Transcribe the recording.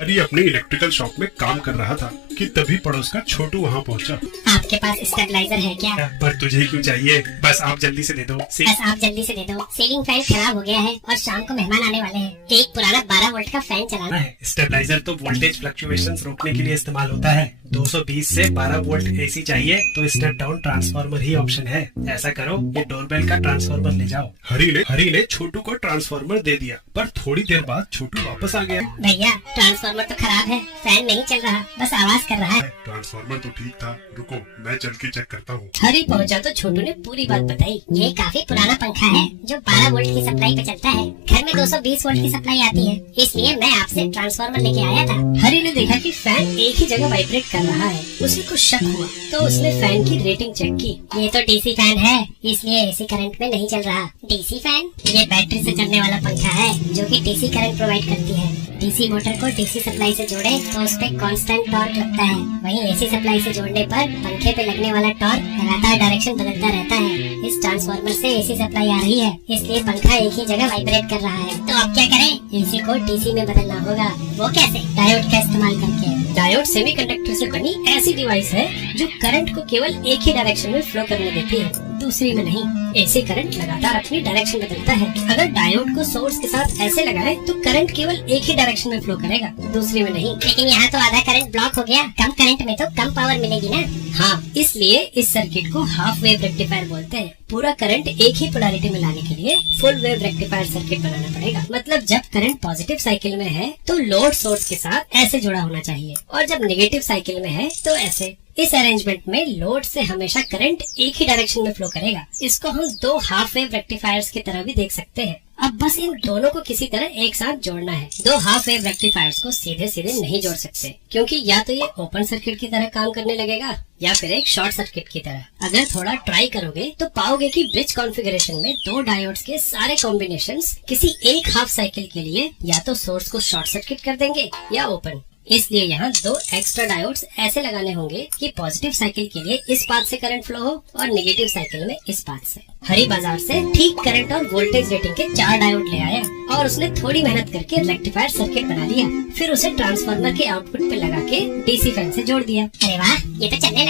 अरे अपनी electrical shop में काम कर रहा था कि तभी पड़ोस का छोटू वहाँ पहुँचा। आपके पास स्टेबलाइजर है क्या? पर तुझे क्यों चाहिए? बस आप जल्दी से दे दो। बस आप जल्दी से दे दो। सीलिंग फैन खराब हो गया है और शाम को मेहमान आने वाले हैं। एक पुराना 12 वोल्ट का फैन चलाना है। स्टेबलाइजर तो वोल्टेज फ्लक्चुएशंस रोकने के लिए इस्तेमाल होता है। 220 से 12 वोल्ट एसी चाहिए तो स्टेप डाउन ट्रांसफार्मर ही ऑप्शन है। ऐसा करो, ये डोरबेल का ट्रांसफार्मर ले जाओ। हरी ने छोटू को ट्रांसफार्मर दे दिया, पर थोड़ी देर बाद छोटू वापस आ गया। भैया ट्रांसफार्मर तो खराब है, फैन नहीं चल रहा, बस आवाज कर रहा है। ट्रांसफार्मर तो ठीक था, रुको मैं चल के चेक करता हूँ। हरी पहुंचा तो छोटू ने पूरी बात बताई। ये काफी पुराना पंखा है जो 12 वोल्ट की सप्लाई पे चलता है। घर में 220 वोल्ट की सप्लाई आती है, इसलिए मैं आपसे ट्रांसफार्मर लेके आया था। हरी ने देखा कि फैन एक ही जगह वाइब्रेट कर रहा है। उसे कुछ शक हुआ तो उसने फैन की रेटिंग चेक की। ये तो डीसी फैन है, इसलिए एसी करंट में नहीं चल रहा। डीसी फैन ये बैटरी से चलने वाला पंखा है जो कि डीसी करंट प्रोवाइड करती है। डीसी मोटर को डीसी सप्लाई से जोड़े तो उस पे कांस्टेंट टॉर्क लगता है। वहीं एसी सप्लाई से जोड़ने पर पंखे पे लगने वाला टॉर्क लगातार डायरेक्शन बदलता रहता है। इस ट्रांसफार्मर से एसी सप्लाई आ रही है, इसलिए पंखा एक ही जगह वाइब्रेट कर रहा है। तो अब क्या करें? एसी को डीसी में बदलना होगा। वो कैसे? डायोड का इस्तेमाल करके। डायोड सेमीकंडक्टर से बनी ऐसी डिवाइस है जो करंट को केवल एक ही डायरेक्शन में फ्लो करने देती है, दूसरी में नहीं। ऐसे करंट लगातार अपनी डायरेक्शन बदलता है। अगर डायोड को सोर्स के साथ ऐसे लगाए तो करंट केवल एक ही डायरेक्शन में फ्लो करेगा, दूसरी में नहीं। लेकिन यहाँ तो आधा करंट ब्लॉक हो गया। कम करंट में तो कम पावर मिलेगी ना? हाँ, इसलिए इस सर्किट को हाफ वेव रेक्टिफायर बोलते हैं। पूरा करंट एक ही पोलैरिटी में लाने के लिए फुल वेव रेक्टिफायर सर्किट बनाना पड़ेगा। मतलब जब करंट पॉजिटिव साइकिल में है तो लोड सोर्स के साथ ऐसे जुड़ा होना चाहिए, और जब नेगेटिव साइकिल में है तो ऐसे। इस अरेंजमेंट में लोड से हमेशा करंट एक ही डायरेक्शन में फ्लो करेगा। इसको हम दो हाफ वेव रेक्टिफायर्स की तरह भी देख सकते हैं। अब बस इन दोनों को किसी तरह एक साथ जोड़ना है। दो हाफ वेव रेक्टिफायर्स को सीधे सीधे नहीं जोड़ सकते, क्योंकि या तो ये ओपन सर्किट की तरह काम करने लगेगा या फिर एक शॉर्ट सर्किट की तरह। अगर थोड़ा ट्राई करोगे तो पाओगे कि ब्रिज कॉन्फ़िगरेशन में दो डायोड्स के सारे कॉम्बिनेशंस किसी एक हाफ साइकिल के लिए या तो सोर्स को शॉर्ट सर्किट कर देंगे या ओपन। इसलिए यहाँ दो एक्स्ट्रा डायोड्स ऐसे लगाने होंगे कि पॉजिटिव साइकिल के लिए इस पाथ से करंट फ्लो हो और नेगेटिव साइकिल में इस पाथ से। हरी बाजार से ठीक करंट और वोल्टेज रेटिंग के 4 डायोड ले आया और उसने थोड़ी मेहनत करके रेक्टिफायर सर्किट बना लिया। फिर उसे ट्रांसफार्मर के आउटपुट पे लगा के डीसी फैन से जोड़ दिया। अरे वाह, ये तो चलने लगा।